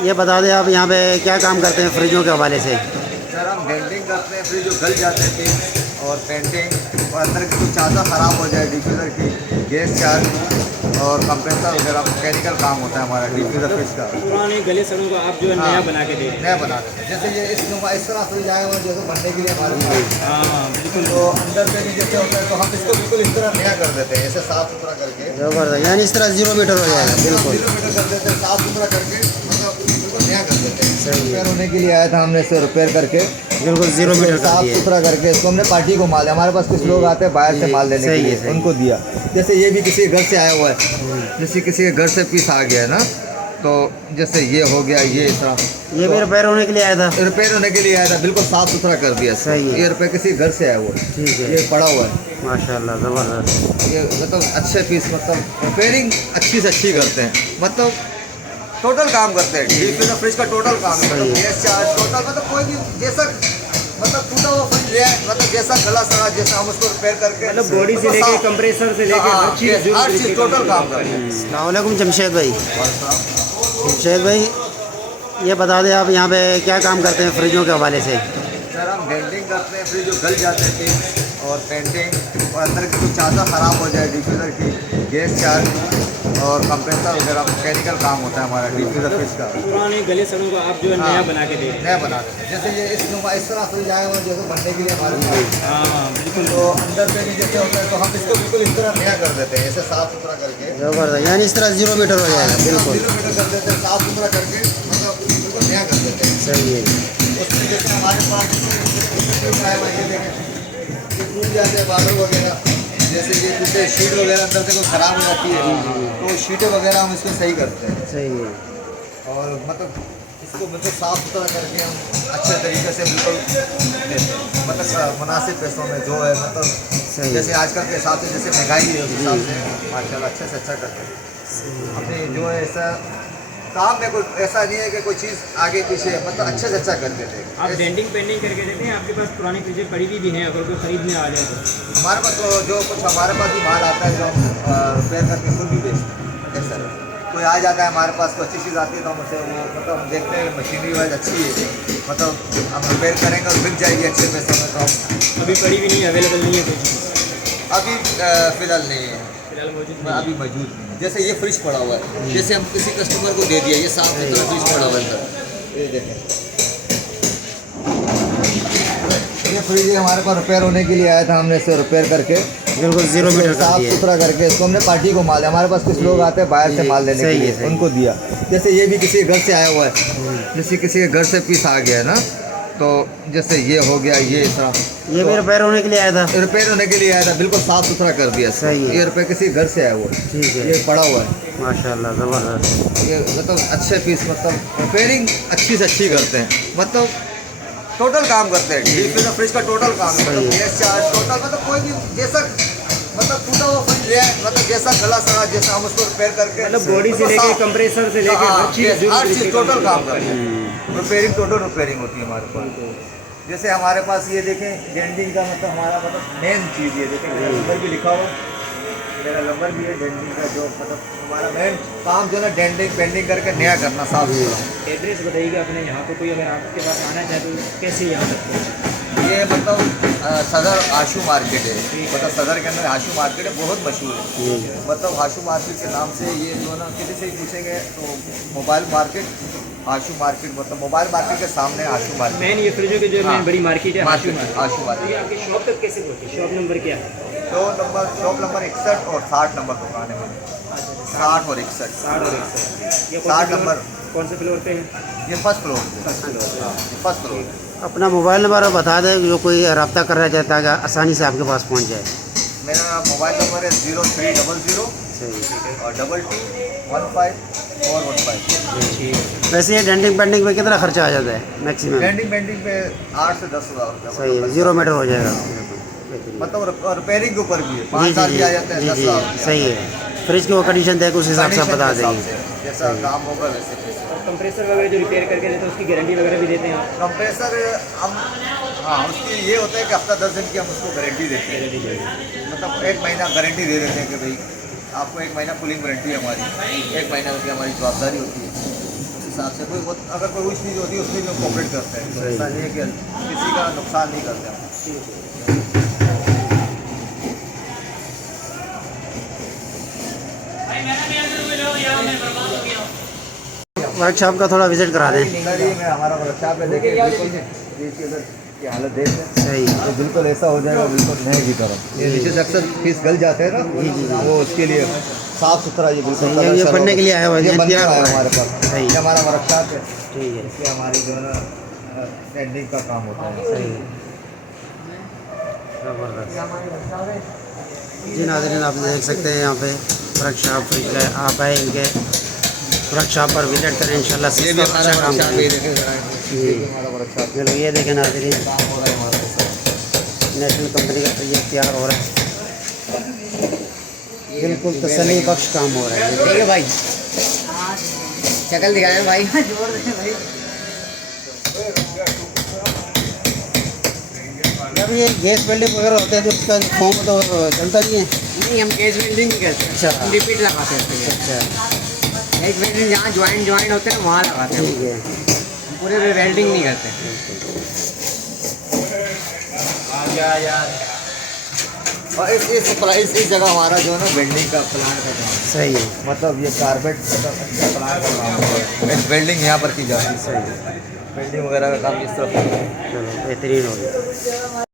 ये बता दें आप यहाँ पे क्या काम करते हैं फ्रिजों के हवाले से? सर हम डेंटिंग करते हैं, फ्रिज जो गल जाते हैं टिन और पेंटिंग और अंदर की कुछ ज़्यादा ख़राब हो जाए, डिफ्यूज़र की गैस चार्ज और कंप्रेसर वगैरह मैकेनिकल काम होता है हमारा डिफ्यूज़र फ्रिज का। पुराने गले सड़ों को आप जो है नया बना के दे नया बना देते हैं। जैसे ये इस तरह फ्रिज आया हुआ जैसे बनने के लिए हमारे पास, हाँ बिल्कुल। तो अंदर से भी जैसे होता है तो हम इसको बिल्कुल इस तरह नया कर देते हैं, ऐसे साफ़ सुथरा करके। ज़बरदस्त, यानी इस तरह 0 मीटर हो जाएगा। बिल्कुल 0 मीटर कर देते हैं, साफ़ सुथरा करके मतलब बिल्कुल नया कर देते हैं। सही है। रिपेयर होने के लिए आया था, हमने इसे रिपेयर करके बिल्कुल 0 मीटर कर साफ दिए। सुथरा करके इसको हमने पार्टी को माल, हमारे पास कुछ लोग आते हैं बाहर से माल लेने के सही है, लिए, सही। उनको दिया। जैसे ये भी किसी के घर से आया हुआ है, जैसे किसी के घर से पीस आ गया है ना, तो जैसे ये हो गया, ये इस तरह ये भी रिपेयर होने के लिए आया था। रिपेयर होने के लिए आया था, बिल्कुल साफ सुथरा कर दिया। सही है। ये रिपेयर किसी घर से आया हुआ है, ठीक है, ये पड़ा हुआ है। माशाल्लाह ज़बरदस्त। ये मतलब अच्छे पीस, मतलब रिपेयरिंग अच्छी से अच्छी करते हैं, मतलब टोटल काम करते हैं। डीप फ्रिज का टोटल काम है, मतलब गैस चार्ज टोटल, मतलब कोई भी जैसा मतलब टूटा हुआ फ्रिज ले आए, मतलब जैसा गला सड़ा जैसा हम उसको रिपेयर करके, मतलब बॉडी से लेके कंप्रेसर से लेके हर चीज़ टोटल काम करते हैं। अस्सलाम वालेकुम जमशेद भाई। जमशेद भाई, ये बता दें आप यहाँ पे क्या काम करते हैं फ्रिजों के हवाले से? सर हम डेंटिंग करते हैं, फ्रिज जो गल जाते हैं टिन और पेंटिंग और अंदर की कुछ ज़्यादा ख़राब हो जाए, डिफ्यूज़र की गैस चार्ज और कंप्रेसर वगैरह मैकेनिकल काम होता है हमारा डिफ्यूज़र फ्रिज का। पुराने गले सड़ों को आप जो है नया बना के दे नया बना देते हैं। जैसे ये इस तरह फ्रिज आया हुआ जैसे बनने के लिए हमारे पास, हाँ बिल्कुल। तो अंदर से भी जैसे होता है तो हम इसको बिल्कुल इस तरह नया कर देते हैं, ऐसे साफ़ सुथरा करके। ज़बरदस्त, यानी इस तरह 0 मीटर हो जाएगा। बिल्कुल 0 मीटर कर देते हैं, साफ़ सुथरा करके मतलब बिल्कुल नया कर देते हैं। सही है। उसमें जैसे हमारे पास ये टूट जाते हैं बादल वगैरह, जैसे ये जैसे शीट वगैरह अंदर से कोई ख़राब हो जाती है, तो शीटें वगैरह हम इसको सही करते हैं। सही है। और मतलब इसको मतलब साफ़ सुथरा करके हम अच्छे तरीके से बिल्कुल देते हैं, मतलब मुनासिब पैसों में जो है, मतलब जैसे आजकल के हिसाब से जैसे महंगाई है उस हिसाब से माशाल्लाह अच्छे से अच्छा करते हैं। हमने जो है ऐसा काम में कोई ऐसा नहीं है कि कोई चीज़ आगे पीछे, मतलब अच्छे से अच्छा कर देते हैं। आप डेंटिंग पेंटिंग करके देते हैं? आपके पास पुरानी फ्रिजें पड़ी भी हैं, अगर कोई खरीदने आ जाए तो? हमारे पास तो जो कुछ हमारे पास भी माल आता है जो हम रिपेयर करके खुद भी बेचते हैं। ऐसा है, कोई आ जाता है हमारे पास, कोई अच्छी चीज़ आती है तो हम उसे वो मतलब हम देखते हैं मशीनरी वाइज अच्छी है, मतलब हम रिपेयर करेंगे और बिक जाएगी अच्छे पैसे में, तो हम अभी पड़ी भी नहीं, अवेलेबल नहीं है कोई चीज़ अभी फ़िलहाल नहीं है, फिलहाल मौजूद मैं अभी मौजूद नहीं है। जैसे ये फ्रिज पड़ा हुआ है, जैसे हम किसी कस्टमर को दे दिया, ये साफ सुथरा फ्रिज पड़ा हुआ है अंदर, ये देखें, ये फ्रिज हमारे पास रिपेयर होने के लिए आया था, हमने इसे रिपेयर करके बिल्कुल 0 मीटर कर साफ दिए। सुथरा करके इसको हमने पार्टी को माल, हमारे पास कुछ लोग आते हैं बाहर से माल लेने के सही है, लिए, सही। उनको दिया। जैसे ये भी किसी के घर से आया हुआ है, जैसे किसी के घर से पीस आ गया है ना, तो जैसे ये हो गया, ये इस तरह ये भी रिपेयर होने के लिए आया था। रिपेयर होने के लिए आया था, बिल्कुल साफ सुथरा कर दिया। सही है। ये रिपेयर किसी के घर से आया हुआ है, ठीक है, ये पड़ा हुआ है। माशाल्लाह ज़बरदस्त। ये मतलब अच्छे पीस, मतलब रिपेयरिंग अच्छी से अच्छी करते हैं, मतलब टोटल काम करते हैं। डीप फ्रिज का टोटल काम है, मतलब गैस चार्ज टोटल, मतलब कोई भी जैसा मतलब टूटा हुआ फ्रिज ले आए, मतलब जैसा गला सड़ा जैसा हम उसको रिपेयर करके, मतलब बॉडी से लेके कंप्रेसर से लेके हर चीज़ टोटल काम करते हैं। रिपेयरिंग टोटल रिपेयरिंग होती है हमारे पास। जैसे हमारे पास ये देखें डेंटिंग का, मतलब हमारा मतलब मेन चीज़ ये देखें, मेरा नंबर भी लिखा हुआ, मेरा नंबर भी है डेंटिंग का, जो मतलब हमारा मेन काम जो है ना डेंटिंग पेंटिंग करके नया करना, साफ सुथरा। एड्रेस बताइएगा अपने यहाँ पे, कोई अगर आपके पास आना चाहे तो कैसे यहाँ तक पहुँचे? ये मतलब सदर आशू मार्केट है, मतलब सदर के अंदर आशू मार्केट है, बहुत मशहूर है। मतलब आशू मार्केट के नाम से ये जो ना किसी से ही पूछेंगे तो मोबाइल मार्केट आशू मार्केट, मतलब मोबाइल मार्केट के सामने आशू मार्केट, मेन ये फ्रिजों की जो मेन बड़ी मार्केट है आशू मार्केट। आशू मार्केट। तो ये आपकी शॉप तक कैसे पहुँची? शॉप नंबर क्या है? शॉप नंबर 61 और 60 नंबर दुकान है मेरी, 60 और 61। 60 और 61। ये 60 नंबर कौन से फ्लोर पे है? ये फर्स्ट फ्लोर, फर्स्ट फ्लोर। अपना मोबाइल नंबर बता दें, जो कोई रब्ता करना चाहता है आसानी से आपके पास पहुंच जाए। मेरा मोबाइल नंबर है 0300 सही। और 2215 वैसे ये डेंटिंग पेंटिंग पे कितना खर्चा आ जाता है मैक्सिमम? पेंटिंग पे 8 से 10 हज़ार रुपया। सही है, 0 मीटर हो जाएगा। मतलब रिपेयरिंग के ऊपर भी है, जी 5 जी साल जी भी आ जाते हैं, 10 जी साल जी, सही है। फ्रिज की वो कंडीशन देख उस हिसाब से आप बता देंगे। जैसा काम होगा वैसे पैसे। और कंप्रेसर वगैरह जो रिपेयर करके देते हैं उसकी गारंटी वगैरह भी देते हैं आप? कंप्रेसर हम हाँ उसकी ये होता है कि हफ्ता 10 दिन की हम उसको गारंटी देते हैं, मतलब 1 महीना गारंटी दे देते हैं कि भाई आपको 1 महीना कूलिंग वारंटी है हमारी, 1 महीना की हमारी जवाबदारी होती है, उस हिसाब से कोई अगर कोई चीज़ होती है उसमें भी हम कोऑपरेट करते हैं, तो ऐसा नहीं है कि किसी का नुकसान नहीं करते हैं। वर्कशॉप का थोड़ा विजिट करा दें। करिए, मैं हमारा वर्कशॉप है, देखिए बिल्कुल इसकी अगर की हालत देख लें सही तो बिल्कुल ऐसा हो जाएगा, बिल्कुल नए की तरह। ये नीचे से अक्सर पीस गल जाते हैं ना, वो उसके लिए साफ सुथरा ये बिल्कुल सही है, ये बनने के लिए आया हुआ है, ये बनने तैयार आया हुआ है। हमारे पास। सही। ये हमारा वर्कशॉप है, ठीक है, इससे हमारी जो है ना पेंटिंग का काम होता है। सही है, ज़बरदस्त। जी नाज़रीन, आप देख सकते हैं यहाँ पे वर्कशॉप है, आप आए इनके वर्कशॉप पर विजिट करें इंशाल्लाह। ये भी हमारा अच्छा काम वर्कशॉप है, करें। ये देखें जरा, ये भी हमारा वर्कशॉप है। चलो ये देखें नाज़रीन, काम हो रहा है हमारे साथ। नेशनल कंपनी का प्रोजेक्ट तैयार हो रहा है, बिल्कुल तसल्ली बख्श काम हो रहा है। ठीक है भाई, शक्ल दिखाएं भाई। जब ये गैस वेल्डिंग वगैरह होते हैं तो उसका फॉर्म तो चलता नहीं है। नहीं, हम केस वेल्डिंग नहीं करते, अच्छा। हम रिपीट लगाते हैं। अच्छा, एक वेल्डिंग जहाँ ज्वाइंट होते हैं ना वहाँ लगाते हैं, ठीक है। हम पूरे पे वेल्डिंग नहीं करते। और इस जगह हमारा जो है ना वेल्डिंग का प्लांट का काम है। सही है, मतलब ये कारपेट का प्लांट का काम है, वेल्डिंग यहाँ पर की जाती है। सही है, वेल्डिंग वगैरह का काम इस तरफ। चलो बेहतरीन हो गया।